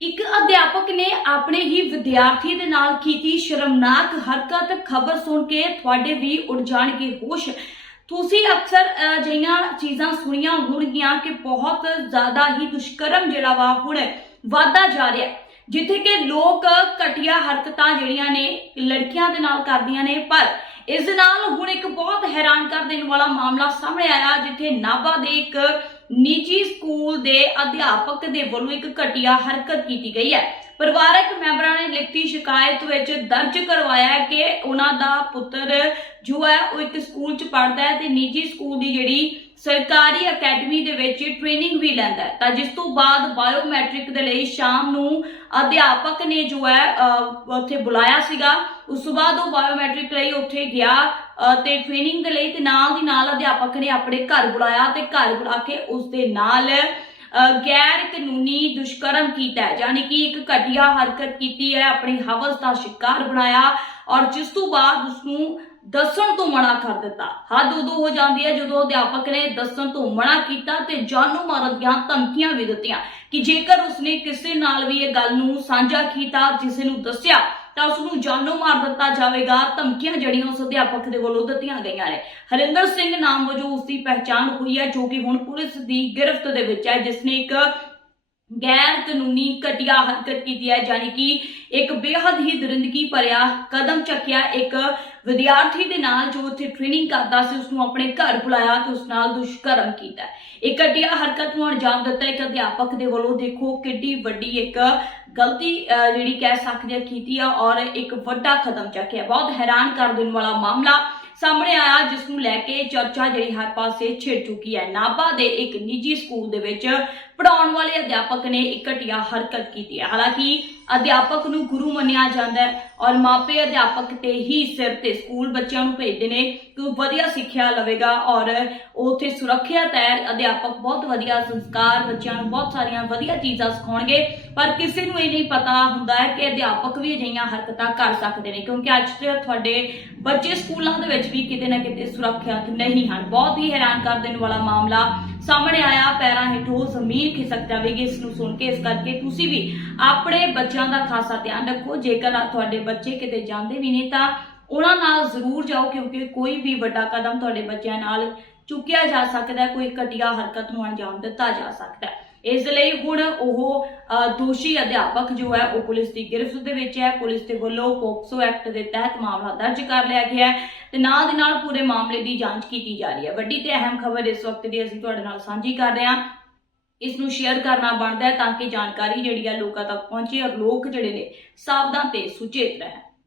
ਇੱਕ ਅਧਿਆਪਕ ਨੇ ਆਪਣੇ ਹੀ ਵਿਦਿਆਰਥੀ ਦੇ ਨਾਲ ਕੀਤੀ ਸ਼ਰਮਨਾਕ ਹਰਕਤ। ਖਬਰ ਸੁਣ ਕੇ ਤੁਹਾਡੇ ਵੀ ਉੱਡ ਜਾਣਗੇ ਹੋਸ਼। ਤੁਸੀਂ ਅਕਸਰ ਅਜਿਹੀਆਂ ਚੀਜ਼ਾਂ ਸੁਣੀਆਂ ਹੋਣਗੀਆਂ ਕਿ ਬਹੁਤ ਜ਼ਿਆਦਾ ਹੀ ਦੁਸ਼ਕਰਮ ਜਿਹੜਾ ਵਾ ਹੁਣ ਵਾਧਾ ਜਾ ਰਿਹਾ। ਜਿੱਥੇ ਕਿ ਲੋਕ ਘਟੀਆ ਹਰਕਤਾਂ ਜਿਹੜੀਆਂ ਨੇ ਲੜਕੀਆਂ ਦੇ ਨਾਲ ਕਰਦੀਆਂ ਨੇ, ਪਰ ਇਸ ਦੇ ਨਾਲ ਹੁਣ ਇੱਕ ਬਹੁਤ ਹੈਰਾਨ ਕਰ ਦੇਣ ਵਾਲਾ ਮਾਮਲਾ ਸਾਹਮਣੇ ਆਇਆ, ਜਿੱਥੇ ਨਾਭਾ ਦੇ ਇੱਕ ਨਿੱਜੀ ਸਕੂਲ ਦੇ ਅਧਿਆਪਕ ਦੇ ਵੱਲੋਂ ਇੱਕ ਘਟੀਆ ਹਰਕਤ ਕੀਤੀ ਗਈ ਹੈ। ਪਰਿਵਾਰਕ ਮੈਂਬਰਾਂ ਨੇ ਲਿਖਤੀ ਸ਼ਿਕਾਇਤ ਵਿੱਚ ਦਰਜ ਕਰਵਾਇਆ ਕਿ ਉਹਨਾਂ ਦਾ ਪੁੱਤਰ ਜੋ ਹੈ, ਉਹ ਇੱਕ ਸਕੂਲ 'ਚ ਪੜ੍ਹਦਾ ਹੈ ਤੇ ਨਿੱਜੀ ਸਕੂਲ ਦੀ ਜਿਹੜੀ ਸਰਕਾਰੀ ਅਕੈਡਮੀ ਦੇ ਵਿੱਚ ਟ੍ਰੇਨਿੰਗ ਵੀ ਲੈਂਦਾ ਹੈ। ਤਾਂ ਜਿਸ ਤੋਂ ਬਾਅਦ ਬਾਇਓਮੈਟ੍ਰਿਕ ਦੇ ਲਈ ਸ਼ਾਮ ਨੂੰ ਅਧਿਆਪਕ ਨੇ ਜੋ ਹੈ ਉੱਥੇ ਬੁਲਾਇਆ ਸੀਗਾ। ਉਸ ਤੋਂ ਬਾਅਦ ਉਹ ਬਾਇਓਮੈਟ੍ਰਿਕ ਲਈ ਉੱਥੇ ਗਿਆ ਅਹ, ਤੇ ਟ੍ਰੇਨਿੰਗ ਦੇ ਲਈ ਤੇ ਨਾਲ ਦੀ ਨਾਲ ਅਧਿਆਪਕ ਨੇ ਆਪਣੇ ਘਰ ਬੁਲਾਇਆ ਤੇ ਘਰ ਬੁਲਾ ਕੇ ਉਸ ਦੇ ਨਾਲ ਗੈਰ ਕਾਨੂੰਨੀ ਦੁਸ਼ਕਰਮ ਕੀਤਾ ਹੈ। ਯਾਨੀ ਕਿ ਇੱਕ ਘਟੀਆ ਹਰਕਤ ਕੀਤੀ ਹੈ ਆਪਣੀ ਹਵਸ ਦਾ ਸ਼ਿਕਾਰ ਬਣਾਇਆ ਔਰ ਜਿਸ ਤੋਂ ਬਾਅਦ ਉਸ ਨੂੰ ਦੱਸਣ ਤੋਂ ਮਨਾ ਕਰ ਦਿੱਤਾ। ਹੱਦ ਉਦੋਂ ਹੋ ਜਾਂਦੀ ਹੈ ਜਦੋਂ ਅਧਿਆਪਕ ਨੇ ਦੱਸਣ ਤੋਂ ਮਨਾ ਕੀਤਾ ਤੇ ਜਾਨੋਂ ਮਾਰਨ ਦੀਆਂ ਧਮਕੀਆਂ ਵੀ ਦਿੱਤੀਆਂ ਕਿ ਜੇਕਰ ਉਸਨੇ ਕਿਸੇ ਨਾਲ ਵੀ ਇਹ ਗੱਲ ਨੂੰ ਸਾਂਝਾ ਕੀਤਾ, ਕਿਸੇ ਨੂੰ ਦੱਸਿਆ, ਤਾਂ ਉਸ ਨੂੰ ਜਾਨੋਂ ਮਾਰ ਦਿੱਤਾ ਜਾਵੇਗਾ। ਧਮਕੀਆਂ ਜਿਹੜੀਆਂ ਉਸ ਅਧਿਆਪਕ ਦੇ ਵੱਲੋਂ ਦਿੱਤੀਆਂ ਗਈਆਂ ਨੇ। ਹਰਿੰਦਰ ਸਿੰਘ ਨਾਮ ਵਜੋਂ ਉਸ ਦੀ ਪਹਿਚਾਣ ਹੋਈ ਹੈ, ਜੋ ਕਿ ਹੁਣ ਪੁਲਿਸ ਦੀ ਗ੍ਰਿਫ਼ਤ ਦੇ ਵਿੱਚ ਹੈ, ਜਿਸ ਨੇ ਇੱਕ ਗੈਰ ਕਾਨੂੰਨੀ ਘਟੀਆ ਹਰਕਤ ਕੀਤੀ ਹੈ ਯਾਨੀ ਕਿ ਇੱਕ ਬੇਹੱਦ ਹੀ ਦਰਿੰਦਗੀ ਭਰਿਆ ਕਦਮ ਚੱਕਿਆ ਇੱਕ ਵਿਦਿਆਰਥੀ ਦੇ ਨਾਲ ਜੋ ਉੱਥੇ ਟ੍ਰੇਨਿੰਗ ਕਰਦਾ ਸੀ ਉਸ ਨੂੰ ਆਪਣੇ ਘਰ ਬੁਲਾਇਆ ਤੇ ਉਸ ਨਾਲ ਦੁਸ਼ਕਰਮ ਕੀਤਾ। ਇਹ ਘਟੀਆ ਹਰਕਤ ਨੂੰ ਅੰਜਾਮ ਦਿੱਤਾ ਇੱਕ ਅਧਿਆਪਕ ਦੇ ਵੱਲੋਂ, ਦੇਖੋ ਕਿੱਡੀ ਵੱਡੀ ਇੱਕ ਗਲਤੀ ਜਿਹੜੀ ਕਹਿ ਸਕਦੇ ਆ, ਕੀਤੀ ਆ ਔਰ ਇੱਕ ਵੱਡਾ ਕਦਮ ਚੱਕਿਆ। ਬਹੁਤ ਹੈਰਾਨ ਕਰ ਦੇਣ ਵਾਲਾ ਮਾਮਲਾ ਸਾਹਮਣੇ ਆਇਆ, ਜਿਸ ਨੂੰ ਲੈ ਕੇ ਚਰਚਾ ਜਿਹੜੀ ਹਰ ਪਾਸੇ ਛਿੜ ਚੁੱਕੀ ਹੈ। ਨਾਭਾ ਦੇ ਇੱਕ ਨਿੱਜੀ ਸਕੂਲ ਦੇ ਵਿੱਚ ਪੜਾਉਣ ਵਾਲੇ ਅਧਿਆਪਕ ਨੇ ਇੱਕ ਘਟੀਆ ਹਰਕਤ ਕੀਤੀ ਹੈ। ਹਾਲਾਂਕਿ ਅਧਿਆਪਕ ਨੂੰ ਗੁਰੂ ਮੰਨਿਆ ਜਾਂਦਾ ਹੈ ਔਰ ਮਾਪੇ ਅਧਿਆਪਕ ਤੇ ਹੀ ਸਿਰ ਤੇ ਸਕੂਲ ਬੱਚਿਆਂ ਨੂੰ ਭੇਜਦੇ ਨੇ ਕਿ ਵਧੀਆ ਸਿੱਖਿਆ ਲਵੇਗਾ ਔਰ ਉਹ ਉੱਥੇ ਸੁਰੱਖਿਅਤ ਹੈ ਅਧਿਆਪਕ ਬਹੁਤ ਵਧੀਆ ਸੰਸਕਾਰ ਬੱਚਿਆਂ ਨੂੰ ਬਹੁਤ ਸਾਰੀਆਂ ਵਧੀਆ ਚੀਜ਼ਾਂ ਸਿਖਾਉਣਗੇ। ਪਰ ਕਿਸੇ ਨੂੰ ਇਹ ਨਹੀਂ ਪਤਾ ਹੁੰਦਾ ਹੈ ਕਿ ਅਧਿਆਪਕ ਵੀ ਅਜਿਹੀਆਂ ਹਰਕਤਾਂ ਕਰ ਸਕਦੇ ਨੇ ਕਿਉਂਕਿ ਅੱਜ ਤੇ ਤੁਹਾਡੇ ਬੱਚੇ ਸਕੂਲਾਂ ਦੇ ਵਿੱਚ ਵੀ ਕਿਤੇ ਨਾ ਕਿਤੇ ਸੁਰੱਖਿਅਤ ਨਹੀਂ ਹਨ। ਬਹੁਤ ਹੀ ਹੈਰਾਨ ਕਰ ਦੇਣ ਵਾਲਾ ਮਾਮਲਾ ਸਾਹਮਣੇ ਆਇਆ, ਪੈਰਾਂ ਹੇਠੋਂ ਜ਼ਮੀਨ ਖਿਸਕ ਜਾਵੇਗੀ। ਇਸ ਨੂੰ ਸੁਣ ਕੇ, ਇਸ ਕਰਕੇ ਤੁਸੀਂ ਵੀ ਆਪਣੇ ਬੱਚਿਆਂ ਦਾ ਖਾਸਾ ਧਿਆਨ ਰੱਖੋ। ਜੇਕਰ ਤੁਹਾਡੇ ਬੱਚੇ ਕਿਤੇ ਜਾਂਦੇ ਵੀ ਨੇ ਤਾਂ ਉਹਨਾਂ ਨਾਲ ਜ਼ਰੂਰ ਜਾਓ, ਕਿਉਂਕਿ ਕੋਈ ਵੀ ਵੱਡਾ ਕਦਮ ਤੁਹਾਡੇ ਬੱਚਿਆਂ ਨਾਲ ਚੁੱਕਿਆ ਜਾ ਸਕਦਾ ਹੈ, ਕੋਈ ਘਟੀਆ ਹਰਕਤ ਨੂੰ ਅੰਜਾਮ ਦਿੱਤਾ ਜਾ ਸਕਦਾ ਹੈ। ਇਸ ਲਈ ਹੁਣ ਉਹ ਦੋਸ਼ੀ ਅਧਿਆਪਕ ਜੋ ਹੈ, ਉਹ ਪੁਲਿਸ ਦੀ ਗ੍ਰਿਫ਼ਤ ਦੇ ਵਿੱਚ ਹੈ। ਪੁਲਿਸ ਦੇ ਵੱਲੋਂ ਪੋਕਸੋ ਐਕਟ ਦੇ ਤਹਿਤ ਮਾਮਲਾ ਦਰਜ ਕਰ ਲਿਆ ਗਿਆ ਹੈ ਤੇ ਨਾਲ ਦੀ ਨਾਲ ਪੂਰੇ ਮਾਮਲੇ ਦੀ ਜਾਂਚ ਕੀਤੀ ਜਾ ਰਹੀ ਹੈ। ਵੱਡੀ ਤੇ ਅਹਿਮ ਖਬਰ ਇਸ ਵਕਤ ਦੀ ਅਸੀਂ ਤੁਹਾਡੇ ਨਾਲ ਸਾਂਝੀ ਕਰ ਰਹੇ ਹਾਂ। ਇਸ ਨੂੰ ਸ਼ੇਅਰ ਕਰਨਾ ਬਣਦਾ ਹੈ ਤਾਂ ਕਿ ਜਾਣਕਾਰੀ ਜਿਹੜੀ ਹੈ ਲੋਕਾਂ ਤੱਕ ਪਹੁੰਚੇ ਔਰ ਲੋਕ ਜਿਹੜੇ ਨੇ ਸਾਵਧਾਨ ਤੇ ਸੁਚੇਤ ਰਹਿਣ।